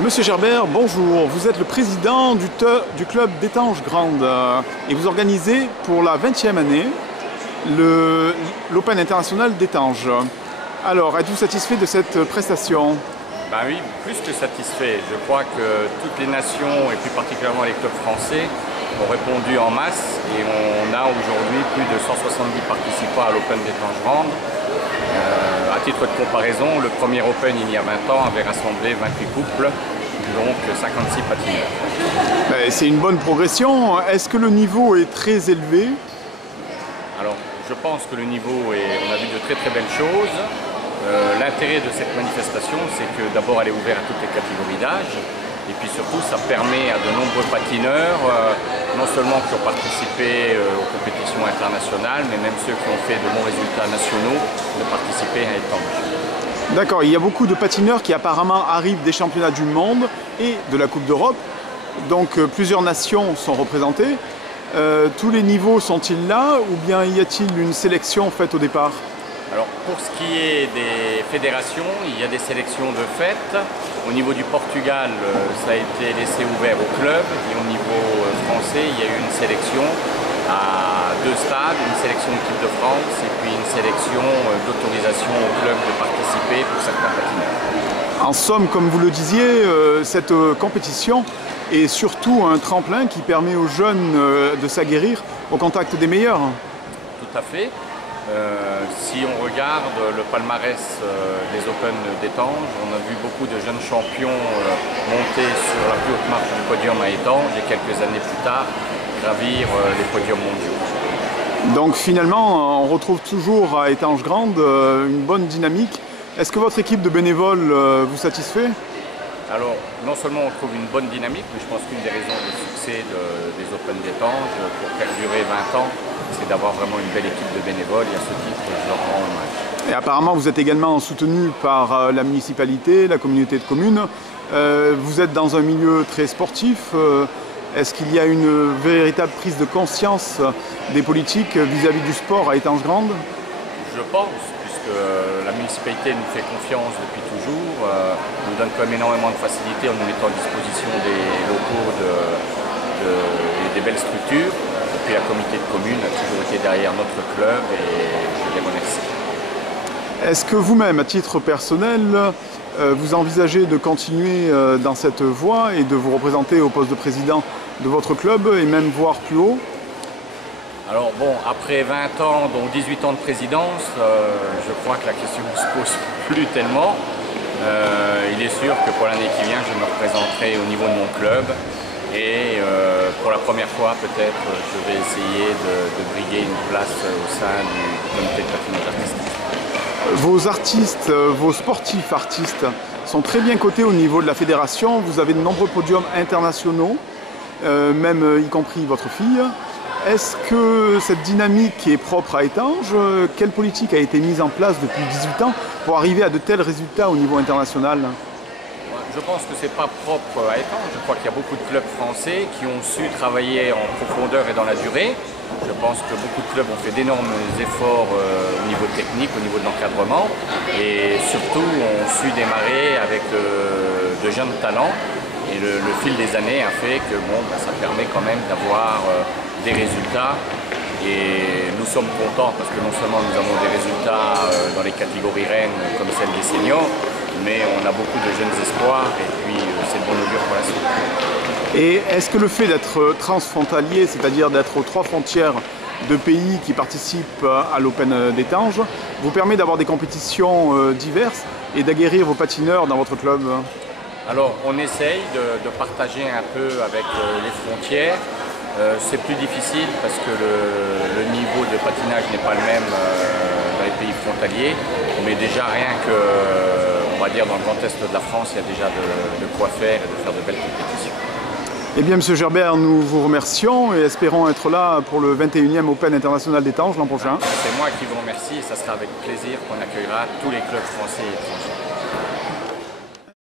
Monsieur Gerbert, bonjour. Vous êtes le président du club d'Étanges Grande et vous organisez pour la 20e année l'Open international d'Étanges. Alors, êtes-vous satisfait de cette prestation? Ben oui, plus que satisfait. Je crois que toutes les nations, et plus particulièrement les clubs français, ont répondu en masse et on a aujourd'hui plus de 170 participants à l'Open d'Étanges Grande. À titre de comparaison, le premier Open il y a 20 ans avait rassemblé 28 couples, donc 56 patineurs. C'est une bonne progression. Est-ce que le niveau est très élevé? Alors, je pense que le niveau est... On a vu de très très belles choses. L'intérêt de cette manifestation, c'est que d'abord elle est ouverte à toutes les catégories d'âge. Et puis surtout, ça permet à de nombreux patineurs, non seulement qui ont participé aux compétitions internationales, mais même ceux qui ont fait de bons résultats nationaux, de participer à Étanges. D'accord, il y a beaucoup de patineurs qui apparemment arrivent des championnats du monde et de la Coupe d'Europe. Donc plusieurs nations sont représentées. Tous les niveaux sont-ils là ou bien y a-t-il une sélection faite au départ? Alors pour ce qui est des fédérations, il y a des sélections de fait. Au niveau du Portugal, ça a été laissé ouvert au club et au niveau français, il y a eu une sélection à 2 stades, une sélection d'équipe de France et puis une sélection d'autorisation au club de participer pour certains patineurs. En somme, comme vous le disiez, cette compétition est surtout un tremplin qui permet aux jeunes de s'aguerrir au contact des meilleurs. Tout à fait. Si on regarde le palmarès des Open d'Étanges, on a vu beaucoup de jeunes champions monter sur la plus haute marche du podium à Étanges et quelques années plus tard gravir les podiums mondiaux. Donc finalement, on retrouve toujours à Étanges Grande une bonne dynamique. Est-ce que votre équipe de bénévoles vous satisfait? Alors, non seulement on trouve une bonne dynamique, mais je pense qu'une des raisons du succès des Open d'Étanges pour perdurer 20 ans, c'est d'avoir vraiment une belle équipe de bénévoles et à ce titre, je leur rends hommage. Et apparemment, vous êtes également soutenu par la municipalité, la communauté de communes. Vous êtes dans un milieu très sportif. Est-ce qu'il y a une véritable prise de conscience des politiques vis-à-vis du sport à Étanges Grande? Je pense, puisque la municipalité nous fait confiance depuis toujours, nous donne quand même énormément de facilité en nous mettant à disposition des locaux et des belles structures. Et puis la communauté de communes a toujours été derrière notre club et je les remercie. Est-ce que vous-même, à titre personnel, vous envisagez de continuer dans cette voie et de vous représenter au poste de président de votre club et même voir plus haut? Alors bon, après 20 ans, dont 18 ans de présidence, je crois que la question ne se pose plus tellement. Il est sûr que pour l'année qui vient, je me représenterai au niveau de mon club. Et pour la première fois, peut-être, je vais essayer de briguer une place au sein du comité de patinage artistique. Vos artistes, vos sportifs artistes sont très bien cotés au niveau de la fédération. Vous avez de nombreux podiums internationaux, même y compris votre fille. Est-ce que cette dynamique est propre à Étanges? Quelle politique a été mise en place depuis 18 ans pour arriver à de tels résultats au niveau international? Je pense que ce n'est pas propre à Étanges. Je crois qu'il y a beaucoup de clubs français qui ont su travailler en profondeur et dans la durée. Je pense que beaucoup de clubs ont fait d'énormes efforts au niveau technique, au niveau de l'encadrement et surtout ont su démarrer avec de jeunes talents. Et le fil des années a fait que bon, ça permet quand même d'avoir des résultats. Et nous sommes contents parce que non seulement nous avons des résultats dans les catégories reines comme celle des seniors, mais on a beaucoup de jeunes espoirs et puis c'est de bon augure pour la suite. Et est-ce que le fait d'être transfrontalier, c'est-à-dire d'être aux 3 frontières de pays qui participent à l'Open d'Étanges, vous permet d'avoir des compétitions diverses et d'aguerrir vos patineurs dans votre club? Alors on essaye de partager un peu avec les frontières. C'est plus difficile parce que le niveau de patinage n'est pas le même dans les pays frontaliers, mais déjà rien que, on va dire, dans le grand est de la France, il y a déjà de quoi faire et de faire de belles compétitions. Eh bien, Monsieur Gerbert, nous vous remercions et espérons être là pour le 21e Open international d'Étanges l'an prochain. C'est moi qui vous remercie et ça sera avec plaisir qu'on accueillera tous les clubs français et étrangers.